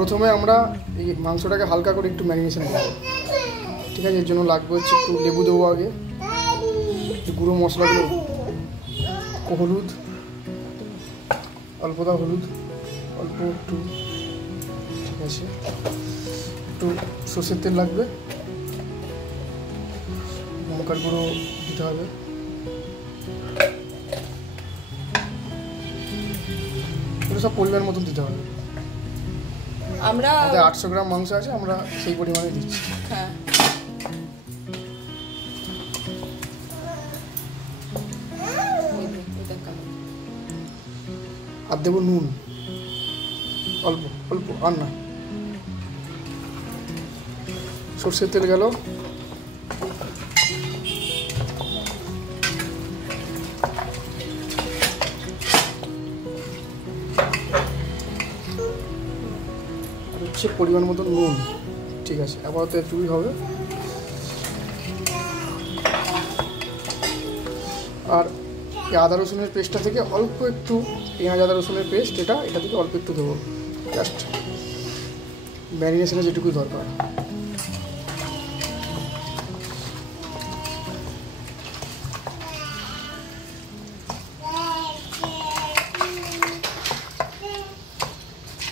প্রথমে আমরা এই মাংসটাকে হালকা করে একটু ম্যারিনেশন করব, ঠিক আছে? এর জন্য লাগবে হচ্ছে একটু লেবু দেবো আগে, গুঁড়ো মশলাগুলো, হলুদ, অল্প দাও হলুদ, অল্প একটু, ঠিক আছে? একটু সর্ষের তেল লাগবে, লঙ্কার গুঁড়ো দিতে হবে, এগুলো সব পরিমাণ মতন দিতে হবে। আমরা 800 গ্রাম মাংস আছে, আমরা সেই পরিমাণে দিচ্ছি। হ্যাঁ, আর দেবো নুন অল্প অল্প, আর না। সর্ষের তেল গেল, হচ্ছে পরিমাণ মতো নুন, ঠিক আছে? আপাতত একটুই হবে। আর এই আদা রসুনের পেস্টটা থেকে অল্প একটু, পেঁয়াজ আদা রসুনের পেস্ট এটা থেকে অল্প একটু দেবো, জাস্ট ম্যারিনেশনে যেটুকুই দরকার।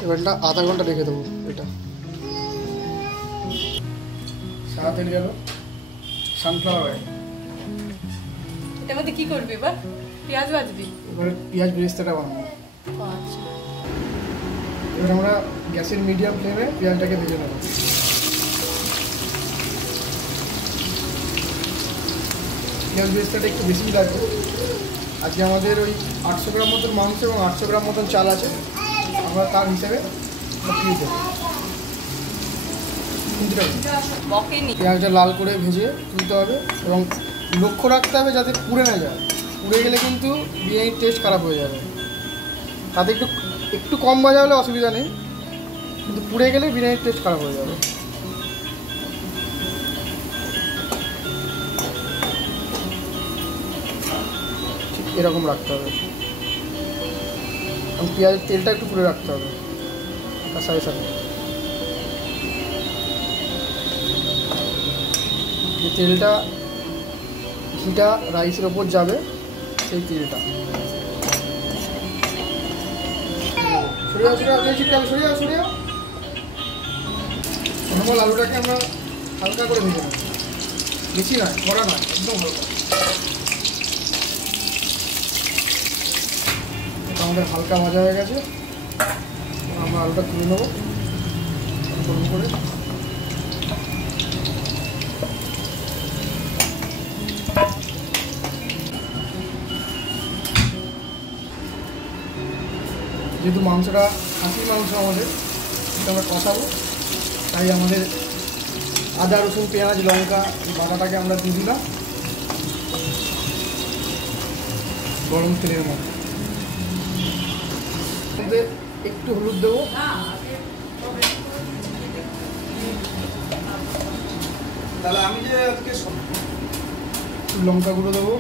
এবারটা আধা ঘন্টা রেখে দেবো। এটা সাদা তেল গেল, সানফ্লাওয়ার অয়েল। এর মধ্যে কি করবি এবার? পেঁয়াজ ভাজবি? এবার পেঁয়াজ বেরেস্তাটা বানাবো। আচ্ছা, এবার আমরা গ্যাসের মিডিয়াম ফ্লেমে পেঁয়াজটাকে ভেজে নেব। পেঁয়াজ বেরেস্তাটা একটু বেশি লাগবে। আজকে আমাদের ওই 800 গ্রাম মতন মাংস এবং 800 গ্রাম মতন চাল আছে, আমরা তার হিসাবে দিয়ে দেবো। পেঁয়াজটা লাল করে ভেজে তুলতে হবে এবং লক্ষ্য রাখতে হবে যাতে পুড়ে না যায়। পুড়ে গেলে কিন্তু বিরিয়ানির টেস্ট খারাপ হয়ে যাবে। তাতে একটু কম ভাজা হলে অসুবিধা নেই, কিন্তু পুড়ে গেলে বিরিয়ানির টেস্ট খারাপ হয়ে যাবে। ঠিক এরকম রাখতে হবে এবং পেঁয়াজের তেলটা একটু পুড়ে রাখতে হবে তার সাথে সাথে। যে তেলটা, ঘিটা রাইসের ওপর যাবে, সেই তেলটা সরিয়ে নর্মাল আলুটাকে আমরা হালকা করে ভেজে নেব, বেশি নয়, কড়া নয়, একদম হালকা। আমাদের হালকা ভাজা হয়ে গেছে, আমরা আলুটা তুলে নেবো গরম করে। যেহেতু মাংসটা খাসির মাংস আমাদের, সেটা আমরা কষাবো, তাই আমাদের আদা রসুন পেঁয়াজ লঙ্কা বাটাটাকে আমরা দিয়ে দিলাম গরম তেলের মধ্যে। একটু হলুদ দেবো, তাহলে আমি যে আজকে লঙ্কা গুঁড়ো দেবো,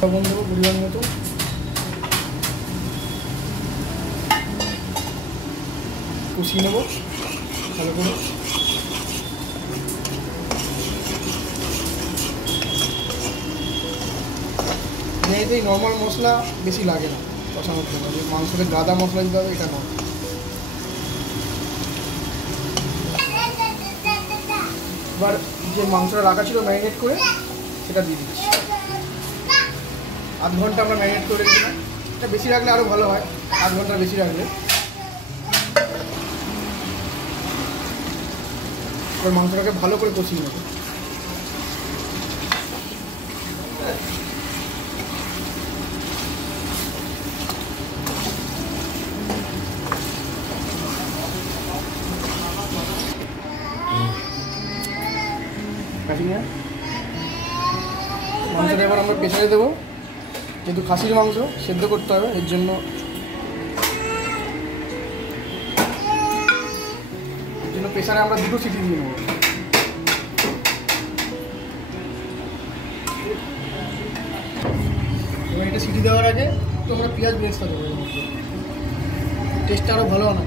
লবণ দেবো পরিমাণ মতো, কষিয়ে নেবো ভালো করে। বিরিয়ানিতে নর্মাল মশলা বেশি লাগে না কষানোর জন্য, যে মাংসতে গাদা মশলা দিতে হবে এটা না। এবার যে মাংসটা রাখা ছিল ম্যারিনেট করে, সেটা দিয়ে দিচ্ছি। আধ ঘন্টা আমরা ম্যারিনেট করে রেখেছিলাম, এটা বেশি রাখলে আরও ভালো হয়, আধ ঘন্টা বেশি রাখলে। এবার মাংসটাকে ভালো করে কষিয়ে নেব। মাংসটা এবার আমরা প্রেসারে দেবো, যেহেতু খাসির মাংস সেদ্ধ করতে হবে, এর জন্য প্রেসারে আমরা 2টো সিটি দিয়ে নেব। এবার এটা সিটি দেওয়ার আগে তো আমরা পেঁয়াজ বেরেস্তা দেবো এর মধ্যে, টেস্টটা আরও ভালো আনা।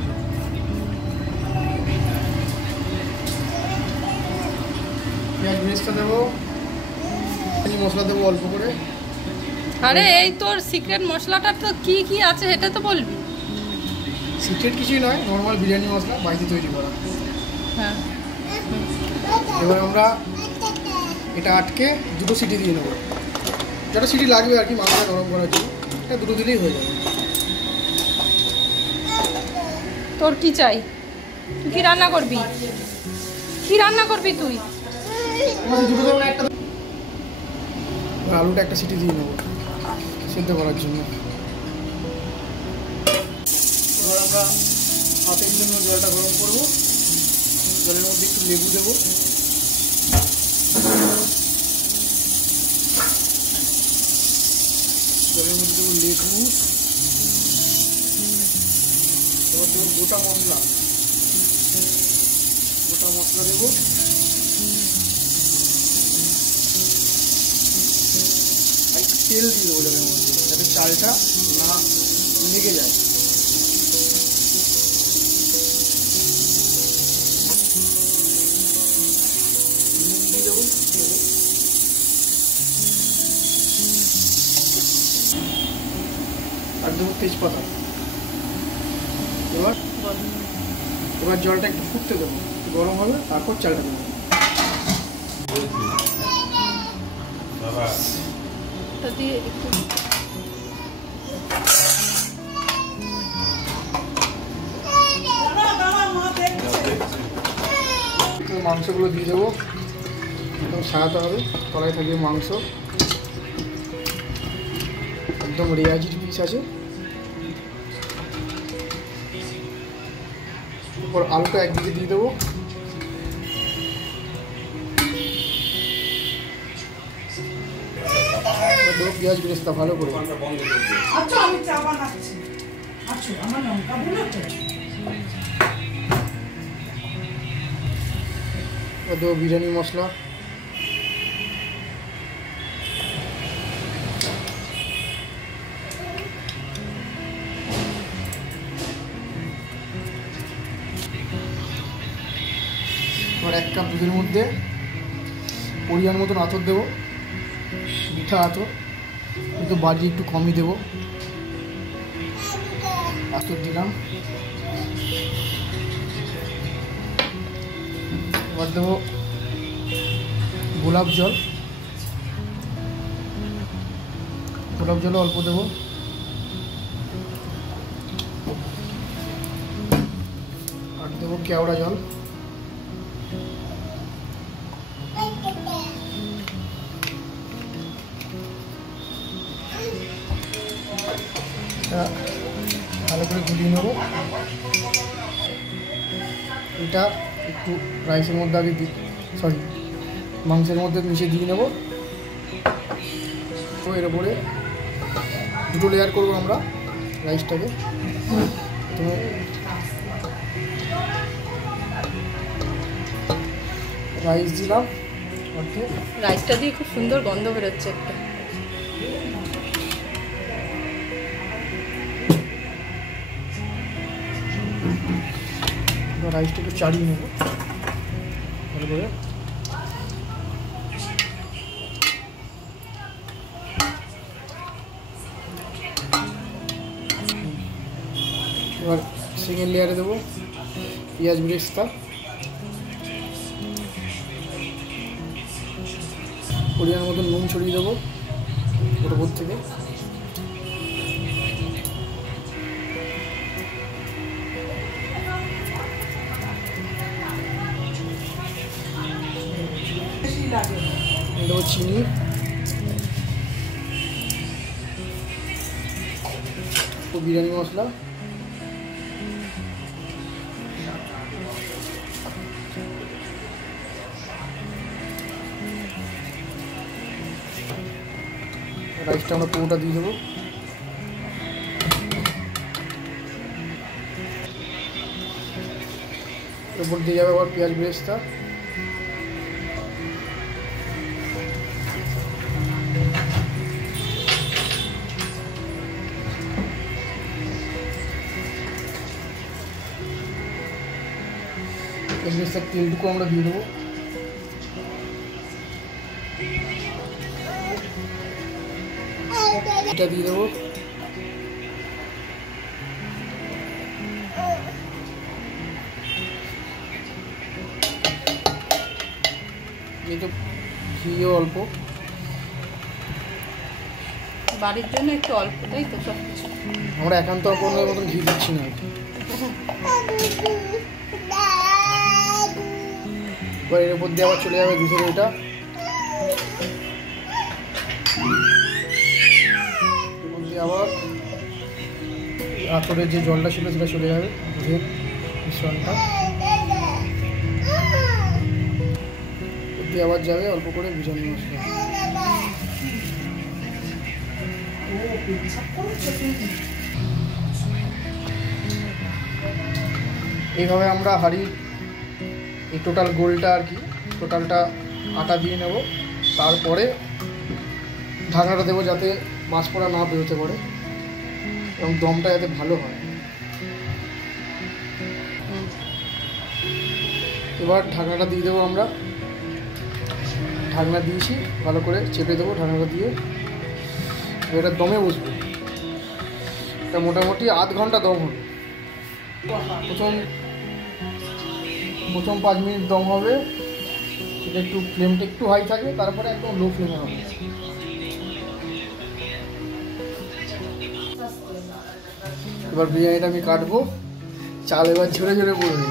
পেঁয়াজ বেরেস্তা দেবো, মশলা দেবো অল্প করে। আরে এই তোর সিক্রেট মশলাটা তো কি কি আছে সেটা তো বলবি। সিক্রেট কিছুই নয়, নর্মাল বিরিয়ানি মশলা বাড়িতে তৈরি করা। হ্যাঁ, এবার আমরা এটা আটকে 2টো সিটি দিয়ে নেবো, যটা সিটি লাগবে আর কি মাংসটা গরম করার জন্য। এটা 2টো দিলেই হয়ে যাবে। তোর কি চাই? তুই কি রান্না করবি? কি রান্না করবি তুই? দুটো দেবো না, একটা। আলুটা একটা সিটি দিয়ে নেবো সেদ্ধ করার জন্য। এবার আমরা হাতের জন্য জলটা গরম করবো। জলের মধ্যে একটু লেবু দেবো, জলের মধ্যে দেবো লেবু। এবার দেবো গোটা মশলা, গোটা মশলা দেবো। একটু তেল দিয়ে দেবো জলের মধ্যে, যাতে চালটা না লেগে যায়। নুন দিয়ে দেবো, আর দেবো তেজপাতা। এবার জলটা একটু ফুটতে দেবো, একটু গরম হবে, তারপর চালটা দেবো। মাংসগুলো দিয়ে দেবো, একদম সাজাতে হবে। কড়াই থাকবে মাংস, একদম রেয়াজির পিস আছে। এরপর আলুটা একদিকে দিয়ে দেবো, পেঁয়াজ বেরেস্তা ভালো করে। দেবো বিরিয়ানি মশলা, এবার 1 কাপ দুধের মধ্যে পরিমাণ মতন আতর দেবো, মিঠা আতর, কিন্তু বাড়ি একটু কমই দেবো। আতর দিলাম। এবার দেবো গোলাপ জল, গোলাপ জলও অল্প দেবো। আর দেবো কেওড়া জল। ভালো করে গুলিয়ে নেবো। এটা একটু রাইসের মধ্যে আগে মাংসের মধ্যে মিশিয়ে দিয়ে নেবো। তো এর উপরে 2টো লেয়ার করবো আমরা রাইসটাকে। তো রাইস দিলাম, রাইসটা দিয়ে খুব সুন্দর গন্ধ বেরোচ্ছে একটা। রাইসটা একটু চাড়িয়ে নেবো ভালো করে। এবার সেকেন্ড লেয়ারে দেবো পেঁয়াজ বেরেস্তা, পরিমাণ মতো নুন ছড়িয়ে দেবো ওর উপর থেকে। দেবো চিনি, বিরিয়ানি মশলা, রাইসটা আমরা পুরোটা দিয়ে দেবো। এরপর দিয়ে যাবে আবার পেঁয়াজ বেরেস্তা, এর বেশি তেলটুকু আমরা দিয়ে দেবো। এটা দিয়ে দেবো। যেহেতু ঘিও অল্প, বাড়ির জন্য একটু অল্প, তাই তো সব কিছু আমরা একান্ত অপনের মতন ঘি দিচ্ছি না। এবার এর উপর দিয়ে আবার চলে যাবে দুধের এটা। এর মধ্যে আবার আতরের যে জলটা ছিল সেটা চলে যাবে, দুধের মিশ্রণটা দিয়ে আবার যাবে অল্প করে বিরিয়ানি মশলা। এইভাবে আমরা হাঁড়ির এই টোটাল গোলটা আর কি টোটালটা আটা দিয়ে নেব। তারপরে ঢাকনাটা দেবো যাতে মাছ পোড়া না বেরোতে পারে এবং দমটা যাতে ভালো হয়। এবার ঢাকনাটা দিয়ে দেবো আমরা। ঢাকনা দিয়েছি, ভালো করে চেপে দেবো ঢাকনাটা দিয়ে। এটা দমে বসবে, এটা মোটামুটি আধ ঘন্টা দম হবে। প্রথম 5 মিনিট দম হবে, এটা একটু ফ্লেমটা একটু হাই থাকবে, তারপরে একদম লো ফ্লেমে হবে। এবার বিরিয়ানিটা আমি কাটবো। চাল এবার ঝরে ঝরে পড়বে।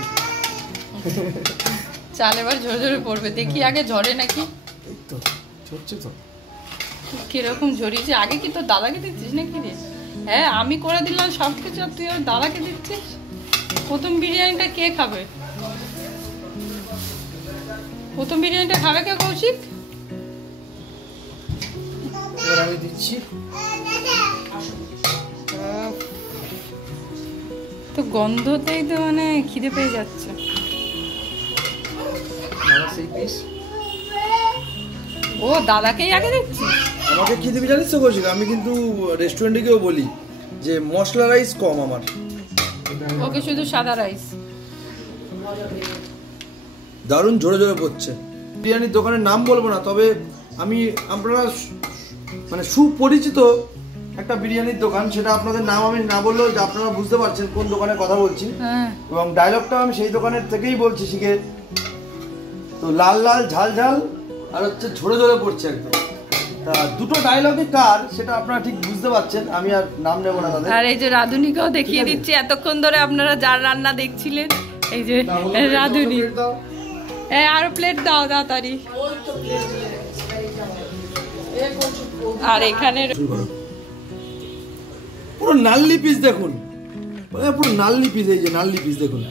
চাল এবার ঝরে ঝরে পড়বে, দেখি আগে ঝরে নাকি। এই তো ঝরছে তো। কিরকম ঝরিয়েছে? আগে কি তোর দাদাকে দিচ্ছিস নাকি রে? হ্যাঁ, আমি করে দিলাম সব কিছু, আর তুই ওর দাদাকে দিচ্ছিস। প্রথম বিরিয়ানিটা কে খাবে? প্রথম বিরিয়ানিটা খাবে কে কৌশিক? এবার আমি দিচ্ছি। তো গন্ধতেই তো মানে খিদে পেয়ে যাচ্ছে। সেই পিস ও দাদাকেই আগে দিচ্ছি। আমাকে কি দিবি জানিস তো কৌশিক? আমি কিন্তু রেস্টুরেন্টে গিয়েও বলি যে মশলা রাইস কম আমার। ওকে শুধু সাদা রাইস। দারুণ ঝরে ঝরে পড়ছে। বিরিয়ানির দোকানের নাম বলবো না, তবে আপনারা মানে সুপরিচিত একটা বিরিয়ানির দোকান, সেটা আপনাদের নাম আমি না বললেও যে আপনারা বুঝতে পারছেন কোন দোকানের কথা বলছি। এবং ডায়লগটা আমি সেই দোকানের থেকেই বলছি শিখে। তো লাল লাল ঝাল ঝাল আর হচ্ছে ঝরে ঝরে পড়ছে একদম। তা দুটো ডায়লগই কার সেটা আপনারা ঠিক বুঝতে পারছেন, আমি আর নাম নেব না তাদের। আর এই যে রাধুনিকেও দেখিয়ে দিচ্ছি, এতক্ষণ ধরে আপনারা যার রান্না দেখছিলেন, এই যে রাধুনি। আরো প্লেট দাও তাড়াতাড়ি। আর এখানে পুরো নাল্লি পিস দেখুন, পুরো নাল্লি পিস, এই যে নাল্লি পিস দেখুন,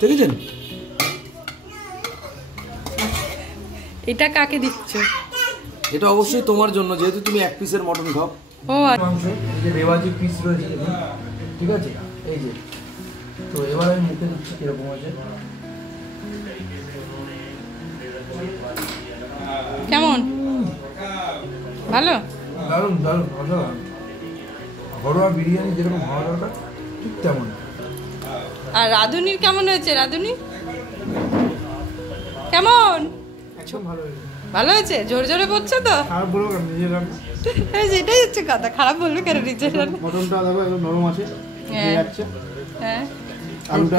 দেখেছেন? এটা কাকে দিচ্ছ? এটা অবশ্যই তোমার জন্য, যেহেতু তুমি 1 পিসের মটন খাও। ও মাংস, এই যে রেওয়াজি পিস রয়েছে, ঠিক আছে? এই যে, তো এবার আমি মুখে দিচ্ছি কিরকম আছে। কেমন? ভালো? দারুণ দারুণ, অসাধারণ। ঘরোয়া বিরিয়ানি যেরকম হওয়া দরকার ঠিক তেমন। আর রাধুনির কেমন হয়েছে? রাধুনি কেমন? একদম ভালো হয়েছে। ভালো হয়েছে? জোরে জোরে পড়ছে তো? খারাপ বলবো কেন, নিজের রান্না। সেটাই হচ্ছে কথা, খারাপ বলবে কেন নিজের রান্না? মটনটা দেখো একদম নরম আছে, হ্যাঁ যাচ্ছে। হ্যাঁ আলুটা